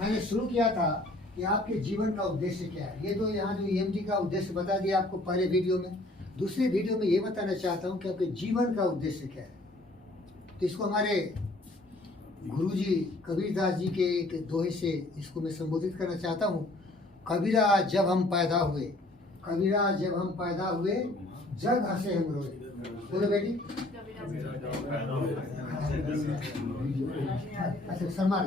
मैंने शुरू किया था कि आपके जीवन का उद्देश्य क्या है। ये तो यहाँ जो ईएमटी का उद्देश्य बता दिया आपको पहले वीडियो में। दूसरे वीडियो में ये बताना चाहता हूँ कि आपके जीवन का उद्देश्य क्या है। तो इसको हमारे गुरुजी कबीरदास जी के एक दोहे से इसको मैं संबोधित करना चाहता हूँ। कबीरा जब हम पैदा हुए, कबीरा जब हम पैदा हुए, जग हंसे हम रोए। बोलो बेटी। अच्छा शर्मा,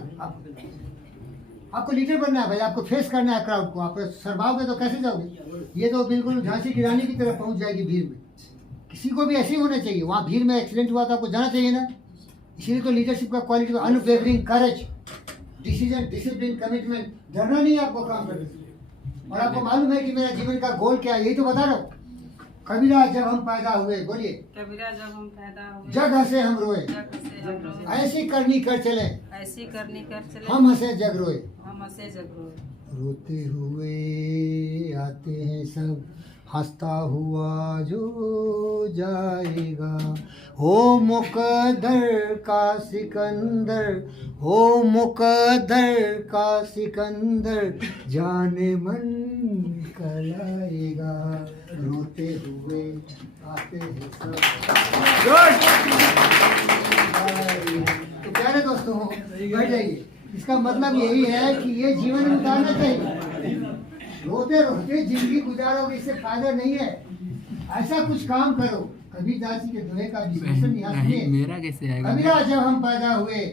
आपको लीडर बनना है भाई, आपको फेस करना है क्राउड को। आप शर्माओगे तो कैसे जाओगे? ये तो बिल्कुल झांसी की रानी की तरफ पहुंच जाएगी भीड़ में। किसी को भी ऐसे ही होना चाहिए। वहाँ भीड़ में एक्सीडेंट हुआ तो आपको जाना चाहिए ना। इसीलिए तो लीडरशिप का क्वालिटी, अनवेवरिंग करेज, डिसीजन, डिसिप्लिन, कमिटमेंट, डरना नहीं है आपको काम करने के लिए। और आपको मालूम है कि मेरा जीवन का गोल क्या है, यही तो बता रहा हूँ। कबीरा जब हम पैदा हुए, बोलिए। कबीरा जब हम पैदा हुए, जग हंसे हम रोए, जग हंसे हम रोए, ऐसी करनी कर चले, ऐसी करनी कर चले, हम हंसे जग रोए। हम हंसे जग रोए। रोते हुए आते हैं सब, हंसता हुआ जो जाएगा। हो मुकद्दर का सिकंदर, हो मुकद्दर का सिकंदर, जाने मन कलाएगा। रोते हुए आते हैं सब। तो प्यारे दोस्तों, बैठ जाइए। इसका मतलब यही है कि ये जीवन में उतारना चाहिए। रोते रोते जिंदगी गुजारोगे, इससे फायदा नहीं है। ऐसा कुछ काम करो। कबीरदास जी के दोहे का विश्लेषण यहाँ सुनिए। मेरा कैसे आएगा? कबीरा जब हम पैदा हुए,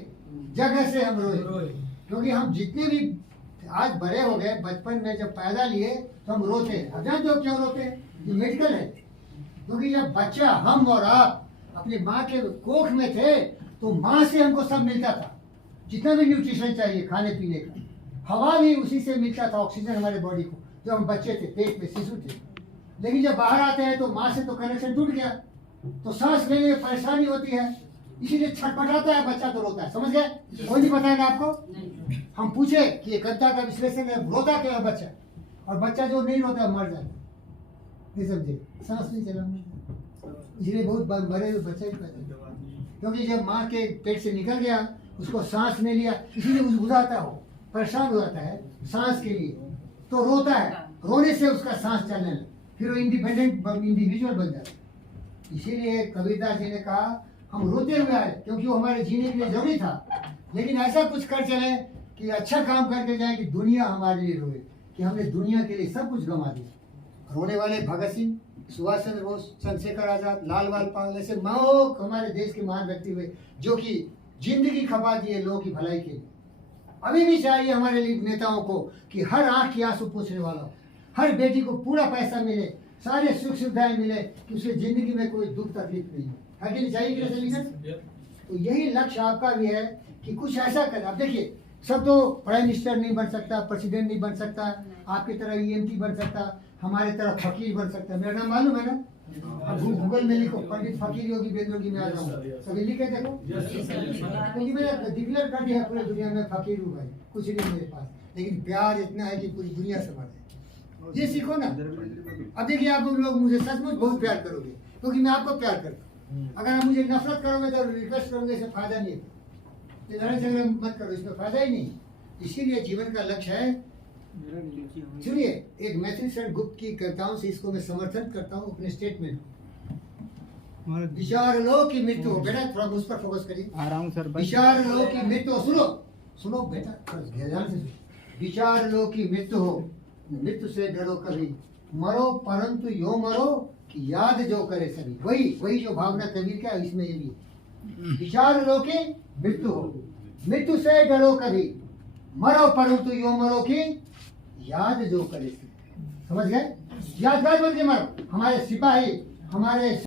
जगह से हम रोए। क्योंकि हम जितने भी आज बड़े हो गए, बचपन में जब पैदा लिए तो हम रोते हैं। अब जानते हो क्यों रोते हैं? ये मेडिकल है। क्योंकि जब बच्चा, हम और आप अपनी माँ के कोख में थे तो माँ से हमको सब मिलता था। जितना भी न्यूट्रिशन चाहिए खाने पीने का, हवा भी उसी से मिलता था, ऑक्सीजन हमारे बॉडी को, जब हम बच्चे थे, पेट में शिशु थे। लेकिन जब बाहर आते हैं तो माँ से तो कनेक्शन टूट गया, तो सांस लेने में परेशानी होती है। इसीलिए छटपटाता है बच्चा, तो रोता है। समझ गए? कोई नहीं बताएगा आपको। हम पूछे कि ये कविता का विश्लेषण है, रोता क्यों है बच्चा? और बच्चा जो नहीं रोता मर जाता, नहीं समझे? सांस नहीं चला, इसलिए बहुत बड़े बच्चे ही पैदा, क्योंकि जब माँ के पेट से निकल गया, उसको सांस नहीं लिया, इसीलिए बुझाता हो, परेशान हो जाता है सांस के लिए, तो रोता है। रोने से उसका सांस चलने लगे, फिर वो इंडिपेंडेंट इंडिविजुअल बन जाता है। इसीलिए कबीरदास जी ने कहा हम रोते हुए आए, क्योंकि वो हमारे जीने के लिए जरूरी था। लेकिन ऐसा कुछ कर चले कि अच्छा काम करके जाए कि दुनिया हमारे लिए रोए, कि हमने दुनिया के लिए सब कुछ गंवा दिया। रोने वाले भगत सिंह, सुभाष चंद्र बोस, चंद्रशेखर आजाद, लाल बाल ऐसे मौक हमारे देश के महान व्यक्ति हुए, जो कि जिंदगी खपा दिए लोगों की भलाई के लिए। अभी भी चाहिए हमारे लिए नेताओं को कि हर आंख की आंसू पूछने वाला हो, हर बेटी को पूरा पैसा मिले, सारे सुख सुविधाएं मिले, कि उसकी जिंदगी में कोई दुख तकलीफ नहीं हो। है कि नहीं चाहिए? कैसे लिखन? तो यही लक्ष्य आपका भी है कि कुछ ऐसा करें। अब देखिए, सब तो प्राइम मिनिस्टर नहीं बन सकता, प्रेसिडेंट नहीं बन सकता, आपकी तरह ईएमटी बन सकता, हमारे तरह फकीर बन सकता है। मेरा नाम मालूम है ना? अब गूगल में लिखो पंडित फकीर योगी बेंद्रोगी में आ रहा हूँ, सभी लिखे देखो। क्योंकि मैंने डिक्लेयर कर दिया पूरी दुनिया में फकीर हूँ भाई, कुछ नहीं मेरे पास, लेकिन प्यार इतना है कि पूरी दुनिया से बढ़े। ये सीखो ना। अब देखिए, आप लोग मुझे सचमुच बहुत प्यार करोगे, क्योंकि मैं आपको प्यार करता हूँ। अगर आप मुझे नफरत करोगे तो रिक्वेस्ट करोगे, इससे फायदा नहीं है। ये लड़ाई झगड़ा मत करो, इसमें फायदा ही नहीं। इसीलिए जीवन का लक्ष्य है। सुनिए, एक मैथिली शरण गुप्त की कविताओं से इसको मैं समर्थन करता हूँ अपने स्टेटमेंट। विचार लो कि मृत्यु हो, बेटा थोड़ा उस पर फोकस करिए। आ रहा हूँ सर। विचार लो कि मृत्यु, सुनो सुनो बेटा, ध्यान से सुनो। विचार लो कि मृत्यु हो, मृत्यु से डरो कभी, मरो परंतु यो मरो कि याद जो करे सभी। वही जो भावना कबीर का है, इसमें ये भी। विचार लो कि मृत्यु हो, मृत्यु से डरो कभी, मरो परंतु यो मरो कि याद जो करे। समझ गए? यादगार बन के मरो। हमारे सिपाही, हमारे